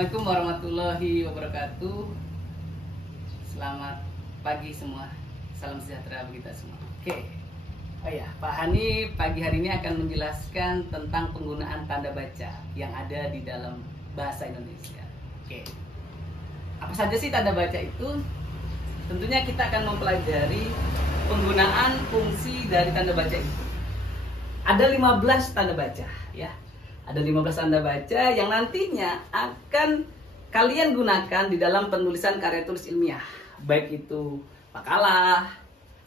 Assalamualaikum warahmatullahi wabarakatuh. Selamat pagi semua. Salam sejahtera bagi kita semua. Oke. Oh ya, Pak Hani pagi hari ini akan menjelaskan tentang penggunaan tanda baca yang ada di dalam bahasa Indonesia. Oke. Apa saja sih tanda baca itu? Tentunya kita akan mempelajari penggunaan fungsi dari tanda baca itu. Ada 15 tanda baca, ya. Ada 15 tanda baca yang nantinya akan kalian gunakan di dalam penulisan karya tulis ilmiah. Baik itu makalah,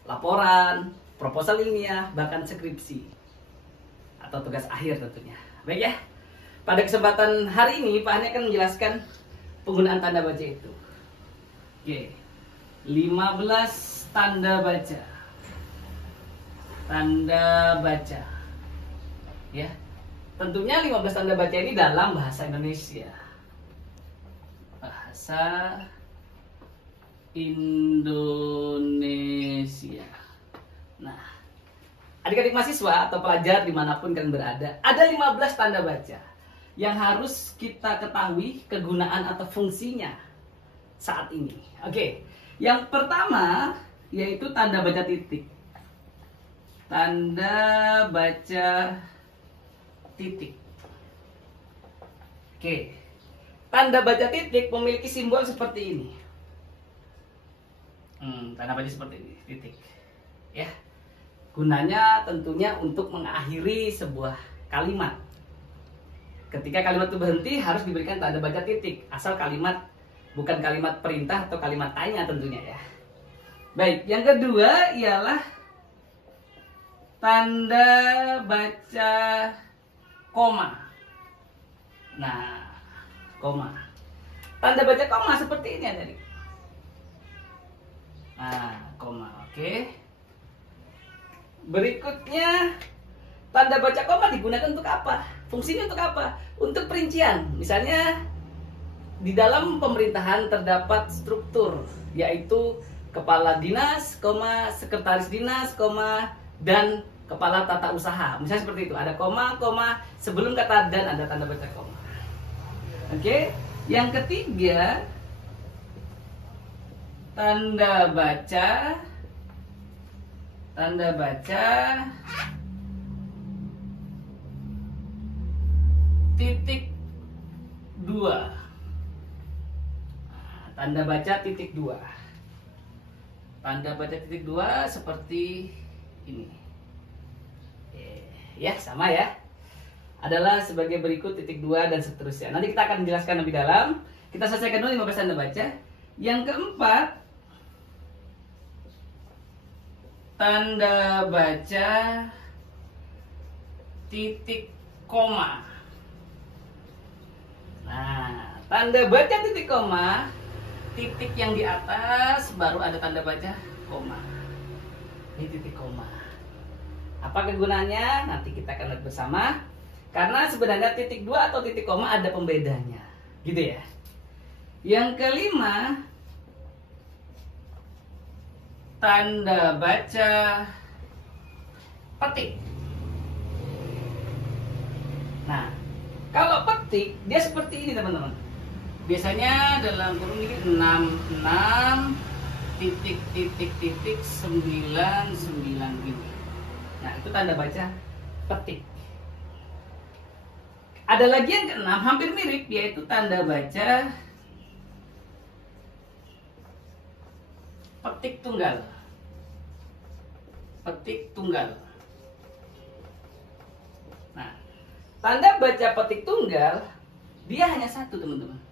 laporan, proposal ilmiah, bahkan skripsi. Atau tugas akhir tentunya. Baik ya. Pada kesempatan hari ini, Pak Hani akan menjelaskan penggunaan tanda baca itu. Oke. 15 tanda baca. Tanda baca. Ya. Tentunya 15 tanda baca ini dalam bahasa Indonesia. Bahasa Indonesia. Nah, adik-adik mahasiswa atau pelajar dimanapun kalian berada, ada 15 tanda baca yang harus kita ketahui kegunaan atau fungsinya saat ini. Oke, yang pertama yaitu tanda baca titik. Tanda baca titik. Oke. Tanda baca titik memiliki simbol seperti ini. Tanda baca seperti ini, titik. Ya. Gunanya tentunya untuk mengakhiri sebuah kalimat. Ketika kalimat itu berhenti harus diberikan tanda baca titik. Asal kalimat bukan kalimat perintah atau kalimat tanya tentunya ya. Baik, yang kedua ialah tanda baca koma. Nah, koma. Tanda baca koma seperti ini adik. Nah, koma, oke. Berikutnya, tanda baca koma digunakan untuk apa? Fungsinya untuk apa? Untuk perincian. Misalnya, di dalam pemerintahan terdapat struktur, yaitu kepala dinas, sekretaris dinas, dan kepala tata usaha. Misalnya seperti itu, ada koma, sebelum kata dan ada tanda baca koma. Oke, yang ketiga tanda baca titik 2. Tanda baca titik 2. Tanda baca titik 2 seperti ini. Ya, sama ya. Adalah sebagai berikut titik 2 dan seterusnya. Nanti kita akan menjelaskan lebih dalam. Kita selesaikan dulu 15 tanda baca. Yang keempat, tanda baca titik koma. Nah, tanda baca titik koma, titik yang di atas baru ada tanda baca koma. Ini titik koma. Apa kegunaannya? Nanti kita akan lihat bersama. Karena sebenarnya titik 2 atau titik koma ada pembedanya. Gitu ya. Yang kelima, tanda baca petik. Nah, kalau petik dia seperti ini teman-teman. Biasanya dalam kurung ini 66 titik 99 gitu. Nah, itu tanda baca petik. Ada lagi yang keenam, hampir mirip, yaitu tanda baca petik tunggal. Petik tunggal. Nah, tanda baca petik tunggal, dia hanya satu teman-teman.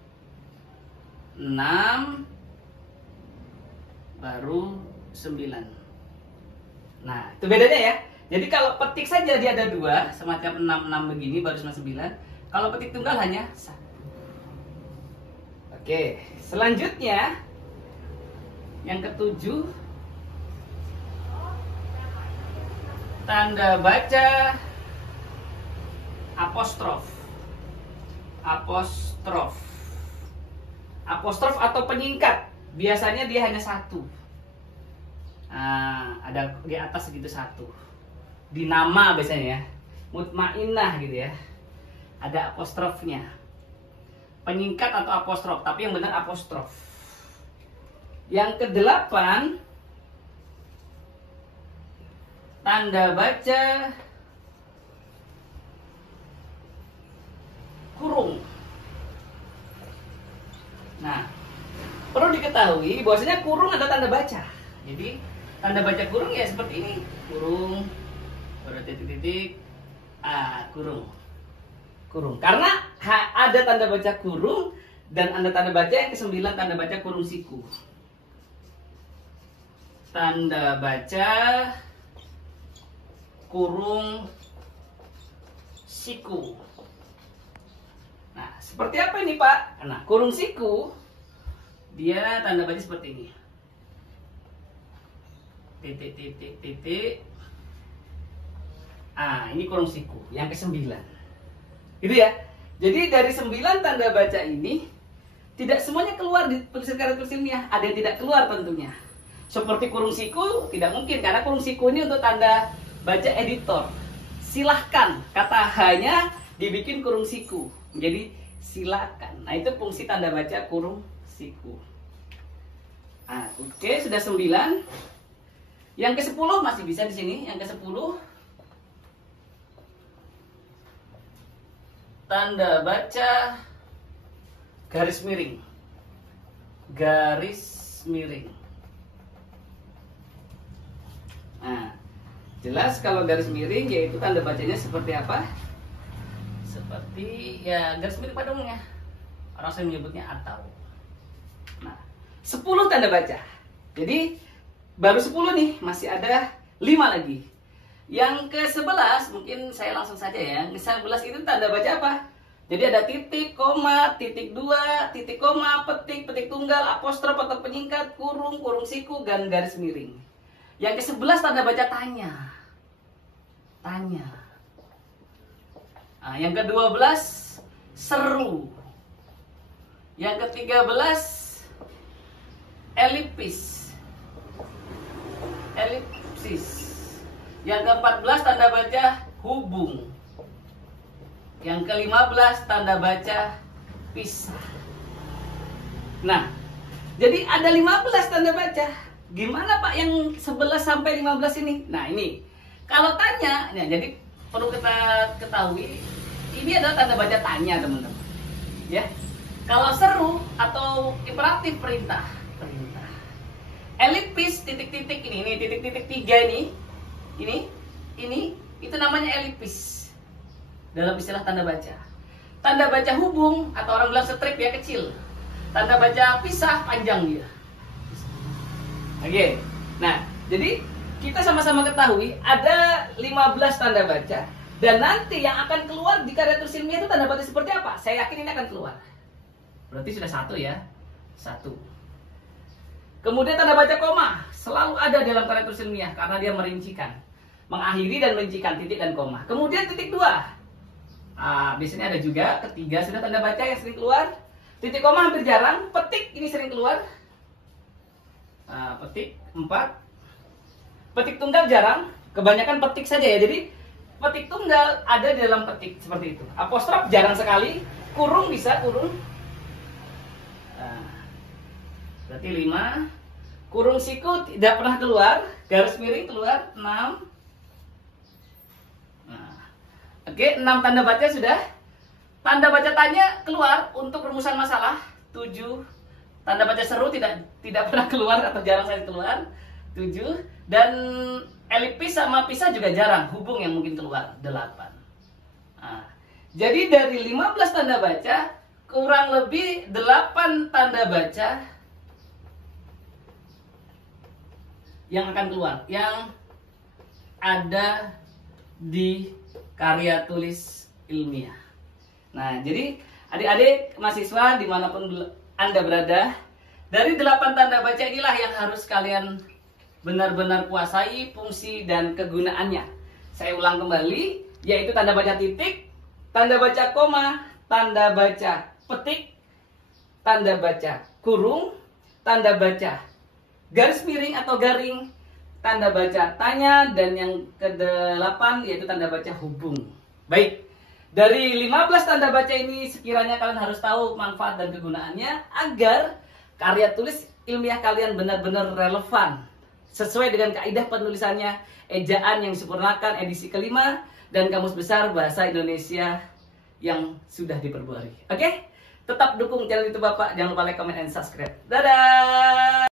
6 baru 9. Nah, itu bedanya ya. Jadi kalau petik saja dia ada 2, semacam 6 begini baru 9. Kalau petik tunggal hanya 1. Oke, selanjutnya yang ketujuh, tanda baca apostrof. Apostrof atau penyingkat. Biasanya dia hanya 1. Nah, ada di atas segitu 1. Di nama biasanya ya, mutmainnah gitu ya, ada apostrofnya. penyingkat atau apostrof, tapi yang benar apostrof. Yang kedelapan, tanda baca kurung. Nah, perlu diketahui bahwasanya kurung ada tanda baca. Jadi tanda baca kurung ya seperti ini, kurung, baru titik-titik, kurung, kurung. Karena ada tanda baca kurung dan ada tanda baca yang ke-9, tanda baca kurung siku. Tanda baca kurung siku. Nah, seperti apa ini Pak? Nah, kurung siku dia tanda baca seperti ini. Titik, titik, titik. Ini kurung siku yang ke-9. Gitu ya. Jadi dari 9 tanda baca ini tidak semuanya keluar di tulisan karya tulis ilmiah. Ada yang tidak keluar tentunya. Seperti kurung siku tidak mungkin karena kurung siku ini untuk tanda baca editor. Silahkan kata hanya dibikin kurung siku. Jadi silakan. Nah, itu fungsi tanda baca kurung siku. Oke, sudah 9. Yang ke-10 masih bisa di sini. Yang ke-10 tanda baca garis miring. Garis miring. Nah, jelas kalau garis miring yaitu tanda bacanya seperti apa? Seperti ya garis miring pada umumnya. Orang saya menyebutnya atau. Nah, 10 tanda baca. Jadi baru 10 nih, masih ada 5 lagi. Yang ke-11 mungkin saya langsung saja ya. Yang ke-11 itu tanda baca apa? Jadi ada titik, koma, titik 2, titik koma, petik, petik tunggal, apostrof atau penyingkat, kurung, kurung siku, dan garis miring. Yang ke-11 tanda baca tanya. Tanya. Yang ke-12 seru. Yang ke-13 elipis. Elipsis. Yang ke-14 tanda baca hubung. Yang ke-15 tanda baca pisah. Nah, jadi ada 15 tanda baca. Gimana Pak yang 11 sampai 15 ini? Nah, ini. Kalau tanya, nah, jadi perlu kita ketahui ini adalah tanda baca tanya, teman-teman. Ya. Kalau seru atau imperatif perintah. Elipis titik-titik ini titik-titik 3 ini itu namanya elipis dalam istilah tanda baca. Tanda baca hubung atau orang bilang strip ya, kecil. Tanda baca pisah panjang dia. Oke. Nah, jadi kita sama-sama ketahui ada 15 tanda baca dan nanti yang akan keluar di karya tulis ilmiah itu tanda baca seperti apa? Saya yakin ini akan keluar. Berarti sudah 1 ya. 1. Kemudian tanda baca koma selalu ada dalam karya tulis ilmiah karena dia merincikan, mengakhiri dan merincikan titik dan koma. Kemudian titik 2. Biasanya ada juga. Ketiga sudah tanda baca yang sering keluar. Titik koma hampir jarang. Petik ini sering keluar. Petik 4. Petik tunggal jarang. Kebanyakan petik saja ya. Jadi petik tunggal ada di dalam petik seperti itu. Apostrof jarang sekali. Kurung bisa kurung. Berarti 5. Kurung siku tidak pernah keluar. Garis miring keluar 6. Oke, 6 tanda baca sudah. Tanda baca tanya keluar untuk rumusan masalah 7. Tanda baca seru tidak pernah keluar atau jarang sekali keluar 7. Dan elipis sama pisah juga jarang. Hubung yang mungkin keluar 8. Jadi dari 15 tanda baca kurang lebih 8 tanda baca yang akan keluar, yang ada di karya tulis ilmiah. Nah, jadi adik-adik mahasiswa dimanapun Anda berada, dari 8 tanda baca inilah yang harus kalian benar-benar kuasai fungsi dan kegunaannya. Saya ulang kembali, yaitu tanda baca titik, tanda baca koma, tanda baca petik, tanda baca kurung, tanda baca garis miring atau garing, tanda baca tanya, dan yang ke-8 yaitu tanda baca hubung. Baik, Dari 15 tanda baca ini sekiranya kalian harus tahu manfaat dan kegunaannya agar karya tulis ilmiah kalian benar-benar relevan sesuai dengan kaidah penulisannya, ejaan yang disempurnakan edisi kelima, dan Kamus Besar Bahasa Indonesia yang sudah diperbarui. Oke? Tetap dukung channel itu Bapak, jangan lupa like, comment, and subscribe. Dadah!